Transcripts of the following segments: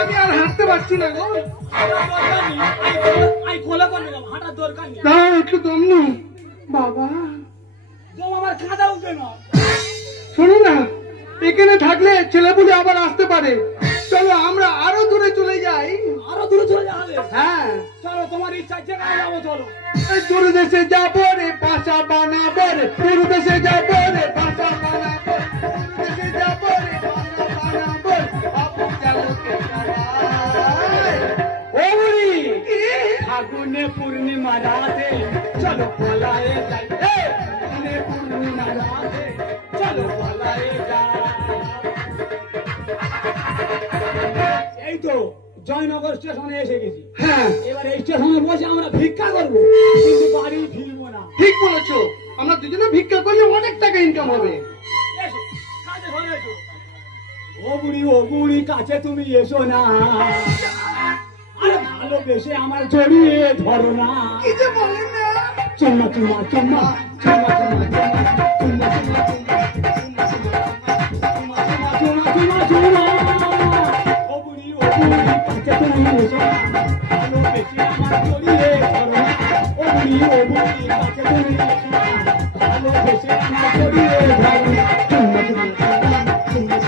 আমি আর হাঁটতে পারছি না গো। হাঁটার দরকার নেই, একটু দম নি বাবা। আমার খাঁদা উঠে না। শোনো না, এখানে থাকলে ছেলেপুলে আবার আসতে পারে। চলো আমরা আরো দূরে চলে যাই। আরো দূরে চলে যাবে? হ্যাঁ চলো, তোমার ইচ্ছা যেখানে যাবো চলো। দূর দেশে যাবো রে, বাসা বানাবো রে। দূর দেশে যাবো রে, বাসা বানাবো। দূর দেশে যাবো রে, বাসা বানাবো। বাবু জালকে সবাই। ও বুড়ি, ফাগুনে পূর্ণিমা রাতে চলো পালায়ে যাই। ফাগুনে পূর্ণিমা রাতে চলো পালায়ে যাই। এই তো জয়নগর স্টেশনে এসে গেছি। হ্যাঁ এবার এই স্টেশনে বসে আমরা ভিক্ষা করবো, কিন্তু বাড়ি ফিরবো না। ঠিক বলেছো, আমরা দুজনে ভিক্ষা করলে অনেক টাকা ইনকাম হবে। এসো, কাছে ঘরে এসো। ও বুড়ি কাছে তুমি এসো না, আরে ভালোবেসে আমার জড়িয়ে ধরো না। কি যে বলেন না। চুম্মা চুম্মা চুম্মা চুম্মা চুম্মা চুম্মা চুম্মা চুম্মা চুম্মা। ও বুড়ি কাছে তুমি এসো না, ভালোবেসে আমার জড়িয়ে ধরো না। ও বুড়ি কাছে তুমি এসো না, ভালোবেসে আমার জড়িয়ে ধরো না। চুম্মা চুম্মা চুম্মা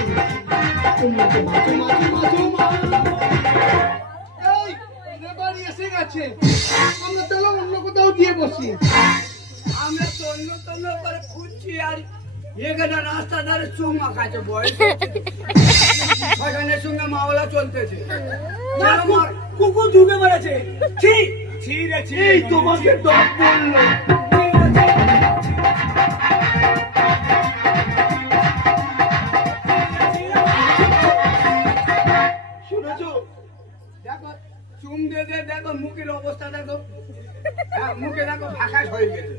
চুম্মা চুম্মা চুম্মা চুম্মা চুম্মা। এই, ওদের বাড়ি এসে গেছে, আমরা চলো অন্য কোথাও গিয়ে বসি। আমরা তন্ন তন্ন করে খুঁজছি আর এখানে রাস্তা ধারে চুমা খাচ্ছে বয়স সেখানে সঙ্গে মাওলা চলতেছে। না, কুকুর ঢুকে মেরেছে। ছি ছি রে ছি। এই তোমাকে ডক বললো। শুনেছো? দেখো চুম দিয়ে দিয়ে দেখো মুখের অবস্থা দেখো। হ্যাঁ, মুখে দেখো ফাঁকাশ হয়ে গেছে।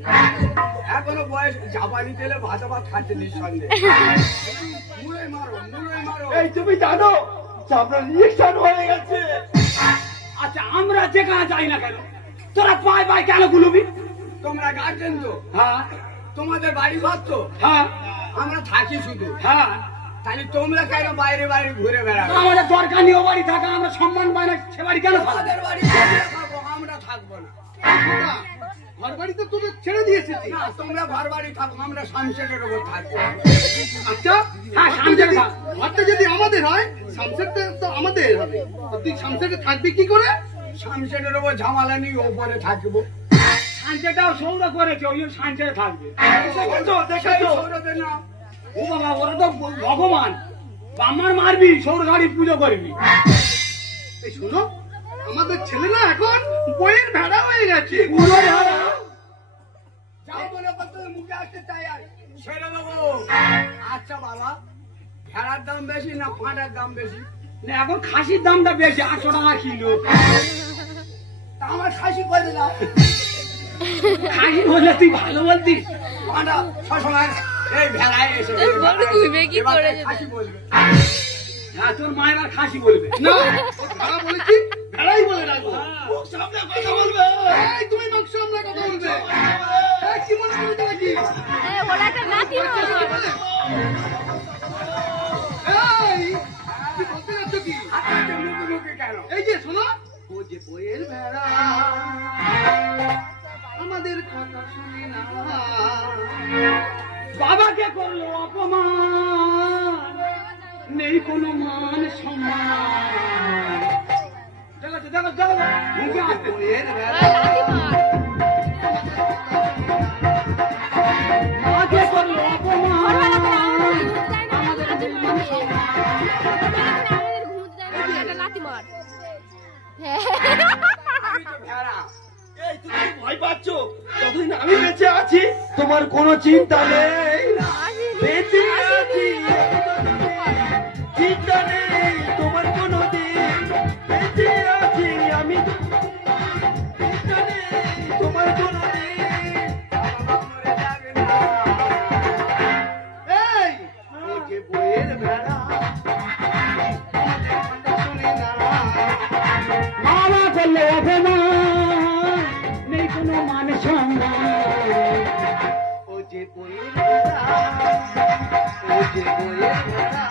এখনো বয়স জাপানি তেলে ভাজা ভাত খাচ্ছে নিঃসন্দেহে। মুড়ে মারো মুড়ে মারো। এই তুমি জানো আপনার রিয়েকশন হয়ে গেছে। আচ্ছা, আমরা যেখানে যাই না কেন তোরা পায় পায় কেন গুলবি? তোমরা গার্জেন তো, হ্যাঁ তোমাদের বাড়ি ঘর তো, হ্যাঁ আমরা থাকি শুধু। হ্যাঁ, তাহলে তোমরা কেন বাইরে বাইরে ঘুরে বেড়াবে? আমাদের দরকার নেই ও বাড়ি থাকা, আমরা সম্মান পাই না সে বাড়ি কেন থাকবো? আমাদের বাড়ি তোমরা থাকো, আমরা থাকবো না। ঘর বাড়ি তো তোদের ছেড়ে দিয়েছে। না, তোমরা ঘর বাড়ি থাকো, আমরা সানসেটের উপর থাকবো। আচ্ছা হ্যাঁ, ঘরটা সামনে যদি- থাক। ঘরটা যদি আমাদের হয়, সামসেটটা তো আমাদের হবে। আর তুই সামসেটে থাকবি কি করে? সানসেটের উপর ঝামেলা নিয়ে ওপরে থাকবো। সাঞ্চেটাও সৌর করেছে, ওই সাঞ্চে থাকবে। সেই সৌরতে না, ও বাবা, ওরা তো ভগবান। আমার মারবি, সৌর গাড়ি পুজো করবি। এই শোনো, আমাদের ছেলে না এখন বইয়ের ভেড়া হয়ে গেছে। পুরো হারা। যাও বলে কত মুখে আসতে চাই আর ছেড়ে দেবো। আচ্ছা বাবা, ভেড়ার দাম বেশি না পাঁটার দাম বেশি? না, এখন খাসির দামটা বেশি, 800 টাকা কিলো। তা আমার খাসি করে দাও। খাসি বললে তুই ভালো বলতিস। পাঁটা সবসময় এই ভেড়ায় এসে এবার খাসি বলবে। হ্যাঁ, তোর মায়ের আর খাসি বলবে। না, ও ভেড়া বলেছি, ভেড়াই বলে রাখবো। মুখ সামনে কথা বলবে। এই তুমি মাংস আমরা কথা বলবে। এই কি মনে করে নাকি? ওরা একটা নাতি এই কি বলতে যাচ্ছ কি? আপনাকে মুখে মুখে কেন? এই যে শোনো, ও যে বইয়ের ভেড়া আমাদের কথা শুনি না। বাবাকে করলো অপমান, নেই কোনো মান সম্মান। দেখো দেখো দেখো, মুখে আসতে। বইয়ের ভেড়া বাবাকে করলো অপমান, আমি তো ভেড়া। এই তুমি কি ভয় পাচ্ছ? যতদিন আমি বেঁচে আছি তোমার কোনো চিন্তা নেই। বেঁচে আছি, চিন্তা নেই তোমার কোনো দিন। বেঁচে আছি আমি, চিন্তা নেই তোমার কোনো দিন। বাবা মরে যাবে না। এই ও যে বইয়ের ভেড়া শুনি না। বাবা করলো অপমান, নেই কোনো মান সম্মান। ও যে বইয়ের ভেড়া ও যে বইয়ের ভেড়া,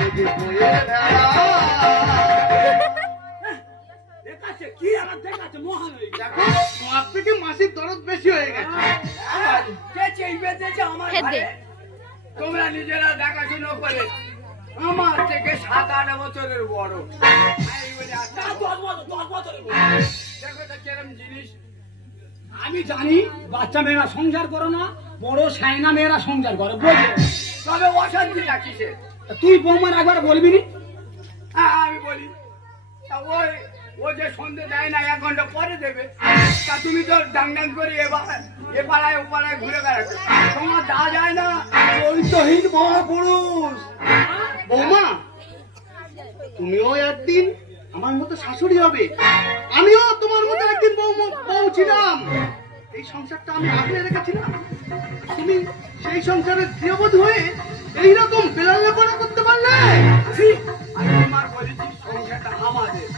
ও যে বইয়ের ভেড়া। দেখাচ্ছে কি আমার দেখাচ্ছে মহান হয়ে গেছে। দেখো মাস থেকে মাসির দরদ বেশি হয়ে গেছে। কে চেইবে দিয়েছে আমার ঘরে? তোমরা নিজেরা দেখাশুনো করে আমার থেকে 7-8 বছরের বড়। আমি বলি, আচ্ছা, 10 বছরের বয়স। দেখো তো কিরম জিনিস। আমি জানি বাচ্চা মেয়েরা সংসার করে না, বড় সাইনা মেয়েরা সংসার করে, বুঝলি? তবে অশান্তি রাখিছে। তুই বৌমার একবার বলবি নি? হ্যাঁ আমি বলি, তা ও যে সন্ধে দেয় না 1 ঘন্টা পরে দেবে, তা তুমি তো ডাং ডাং করে এ পাড়ায় ও পাড়ায় ঘুরে বেড়াচ্ছ, তোমার দা যায় না। চরিত্রহীন মহাপুরুষ। বৌমা তুমিও একদিন আমার মতো শাশুড়ি হবে, আমিও তোমার মতো একদিন বউ ছিলাম। এই সংসারটা আমি আগলে রেখেছিলাম, তুমি সেই সংসারের গৃহবধূ হয়ে এইরকম বেলালেপনা করতে পারলে। আমি তোমার বলেছি সংসারটা আমাদের,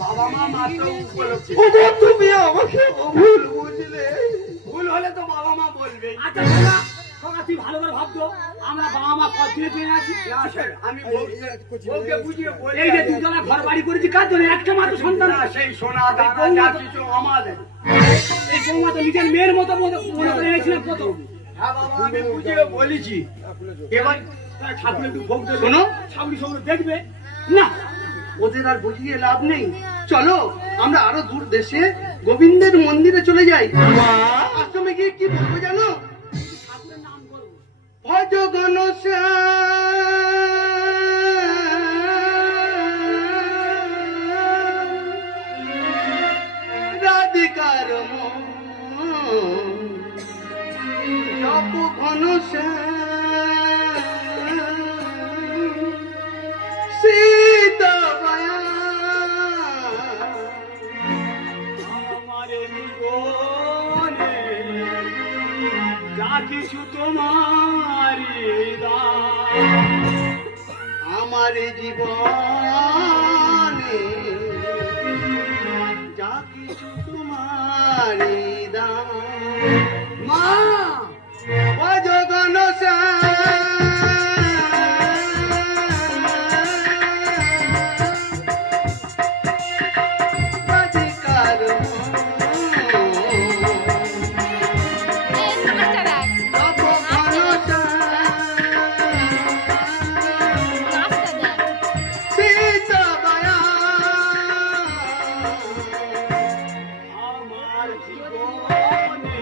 বাবা মা মাত্র উপলব্ধি। ওগো, তুমি আমাকে ভুল বুঝলে। ভুল হলে তো বাবা মা বলবে। আচ্ছা বাবা, বাবা তুই ভালো করে ভাবতো, আমরা বাবা মা কত দিনে পেয়ে আছি। আমি বউকে বুঝিয়ে বলি, এই যে দুজনে ঘর বাড়ি করেছি, কার জন্য? একটা মাত্র সন্তান। না, সেই সোনা দানা যা কিছু আমাদের। এই বৌমা তো নিজের মেয়ের মতো মনে করে এনেছিলাম প্রথম। হ্যাঁ বাবা, আমি বুঝিয়ে বলেছি। এবার তার ঠাকুর একটু ভোগ দেবে, শোনো। সামনে সামনে দেখবে না। ওদের আর বুঝিয়ে লাভ নেই, চলো আমরা আরো দূর দেশে গোবিন্দের মন্দিরে চলে যাই। আশ্রমে গিয়ে কি বলবো জানো? ঠাকুরের নাম বলবো। ভজ ঘন রাধিকার জপ ঘন সীতা মায়া। আমার জীবনে যা কিছু তোমারি দান, আমার জীবনে যা কিছু তোমার দান। মা, ভজগণ রাধিকার সীতা মায়া। আমার জীবনে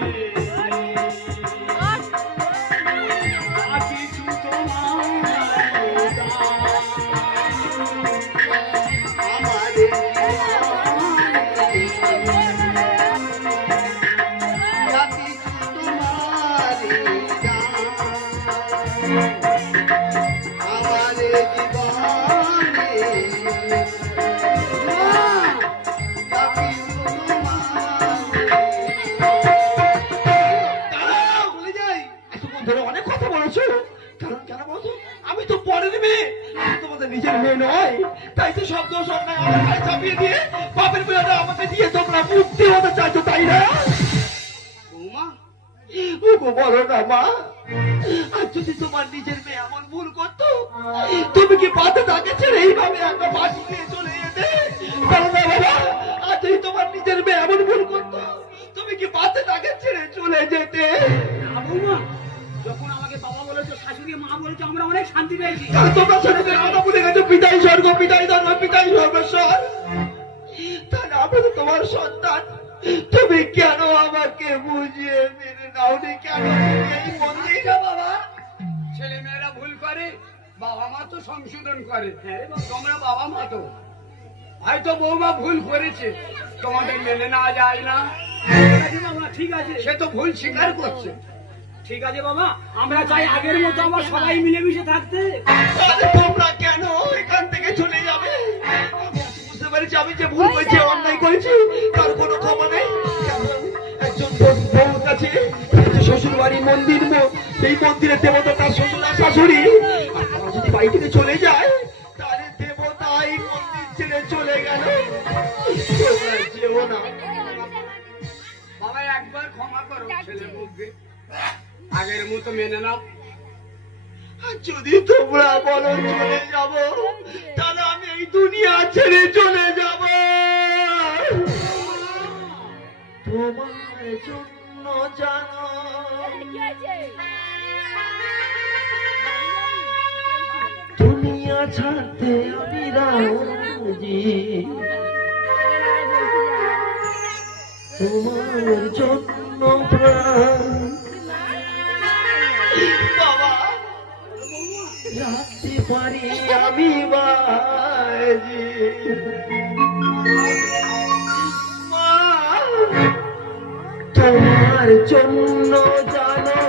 যা কিছু তোমারি দান, আমার যা কিছু তোমারি দান। আমার জীবনে যা কিছু তোমারি। দাঁড়াও, বলে যাই। এতক্ষণ ধরে অনেক কথা বলেছো, কারণ কেন বলছো? আমি তো পরের মেয়ে, আমি তোমাদের নিজের মেয়ে নয়, তাই তো শব্দ সন্ন্যায় আমার গায়ে চাপিয়ে দিয়ে বাপের মেয়েটা আমাকে দিয়ে তোমরা মুক্তি হতে চাইছো, তাই না? বৌমা, ওগো বলো না মা, আর যদি তোমার নিজের মেয়ে এমন ভুল করতো, তুমি কি পাতে তাকে ছেড়ে এইভাবে একটা বাসি নিয়ে চলে যেতে? বলো না বাবা, আর যদি তোমার নিজের মেয়ে এমন ভুল করতো, তুমি কি পাতে তাকে ছেড়ে চলে যেতে? না বৌমা, যখন আমাকে বাবা বলেছো, শাশুড়ি মা বলেছো, আমরা অনেক শান্তি পেয়েছি। আর তোমরা ছেলেদের কথা ভুলে গেছো, পিতাই স্বর্গ, পিতাই ধর্ম, পিতাই সর্বেশ্বর। তাহলে আমি তো তোমার সন্তান, তুমি কেন আমাকে বুঝিয়ে মেনে নাওনি? কেন এই মন্দির? আচ্ছা বাবা, ছেলে মেয়েরা ভুল করে, বাবা মা তো সংশোধন করে। তোমরা বাবা মা তো, হয়তো বৌমা ভুল করেছে, তোমাদের মেনে নেওয়া যায় না। ঠিক আছে বাবা, ঠিক আছে, সে তো ভুল স্বীকার করছে। ঠিক আছে বাবা, আমরা চাই আগের মতো আবার সবাই মিলেমিশে থাকতে। তাহলে তোমরা কেন এখান থেকে চলে যাবে? আমি আজ বুঝতে পেরেছি আমি যে ভুল করেছি, অন্যায় করেছি, তার কোনো ক্ষমা নেই। কারণ একজন বউর কাছে শ্বশুর বাড়ি মন্দির, সেই মন্দিরের দেবতা তার শ্বশুর আর শাশুড়ি। আর তারা যদি বাড়ি থেকে চলে যায়, তাহলে দেবতাই মন্দির ছেড়ে চলে গেল। তোমরা যেও না। বাবা একবার ক্ষমা করো ছেলে বউকে। আগের মতো মেনে নাও। যদি তোমরা বলো চলে যাব, তাহলে আমি এই দুনিয়া ছেড়ে চলে যাব। তোমার জন্য জানো দুনিয়া ছাড়তে আমি রাজি, তোমার জন্য প্রাণ বাবা রাখতে পারি আমি বাজি। মা তোমার জন্য জানো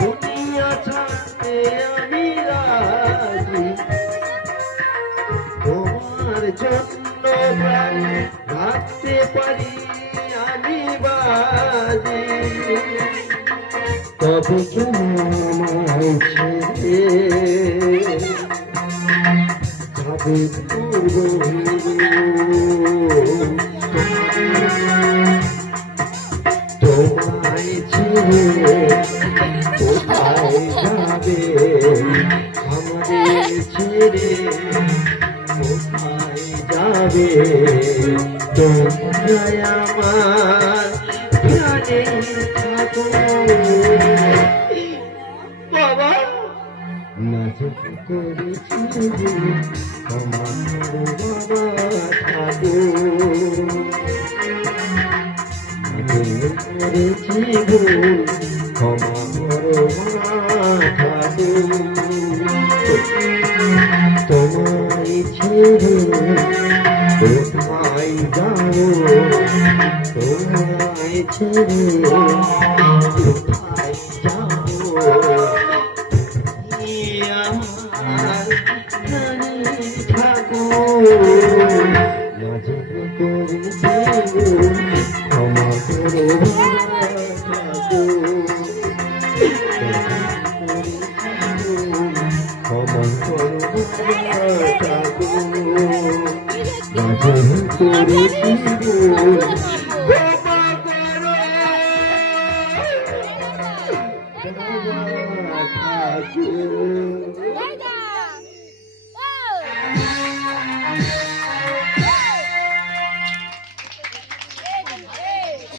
দুনিয়া ছাড়তে আমি রাজি, তোমার জন্য প্রাণ রাখতে পারি আমি বাজি। তবে তোমায় ছেড়ে যাবে পূর্ব, তোমায় ছেড়ে কোথায় যাবে, আমাদের ছেড়ে কোথায় যাবে, তোমরা আমার প্রাণে থাকো। বাবা নাচে করেছি আমার বাবা থাকো, করেছি আমার থাকো, তোমায় ছেড়ে কোথায় যাবো, তোমায় ছেড়ে কোথায় যাবো, আমার প্রাণে থাকো। মাঝে করেছি ক্ষমা করো থাকো, ক্ষমা করো থাকো, মাঝে করেছি ক্ষমা করো থাকো।